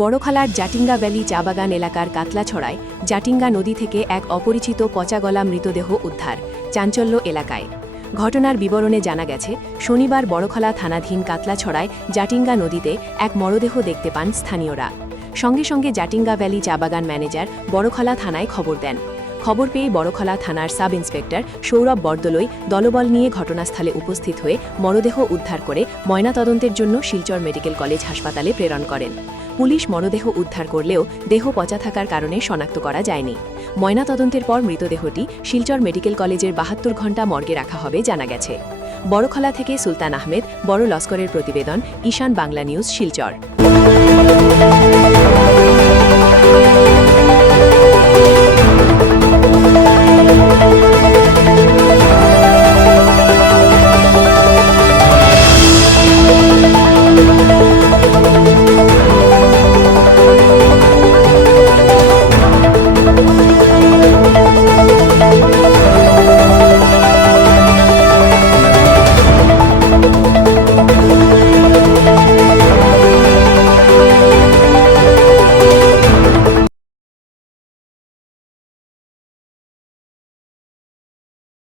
বড়খালার Jatinga valley চা বাগান এলাকার কাতলাছড়ায় জাটিঙ্গা নদী থেকে এক অপরিচিত পচাগলা মৃতদেহ উদ্ধার, চাঞ্চল্য এলাকায়। ঘটনার বিবরণে জানা গেছে, শনিবার বড়খলা থানাধীন কাতলাছড়ায় জাটিঙ্গা নদীতে এক মরদেহ দেখতে পান স্থানীয়রা। সঙ্গে সঙ্গে জাটিঙ্গা ভ্যালি চা বাগান ম্যানেজার বড়খলা থানায় খবর দেন। খবর পেয়ে বড়খলা থানার সাব ইন্সপেক্টর সৌরভ বরদলৈ দলবল নিয়ে ঘটনাস্থলে উপস্থিত হয়ে মরদেহ উদ্ধার করে ময়নাতদন্তের জন্য শিলচর মেডিকেল কলেজ হাসপাতালে প্রেরণ করেন। পুলিশ মরদেহ উদ্ধার করলেও দেহ পচা থাকার কারণে শনাক্ত করা যায়নি। ময়নাতদন্তের পর মৃতদেহটি শিলচর মেডিকেল কলেজের ৭২ ঘণ্টা মর্গে রাখা হবে জানা গেছে। বড়খলা থেকে সুলতান আহমেদ, বড় লস্করের প্রতিবেদন, ঈশান বাংলা নিউজ, শিলচর।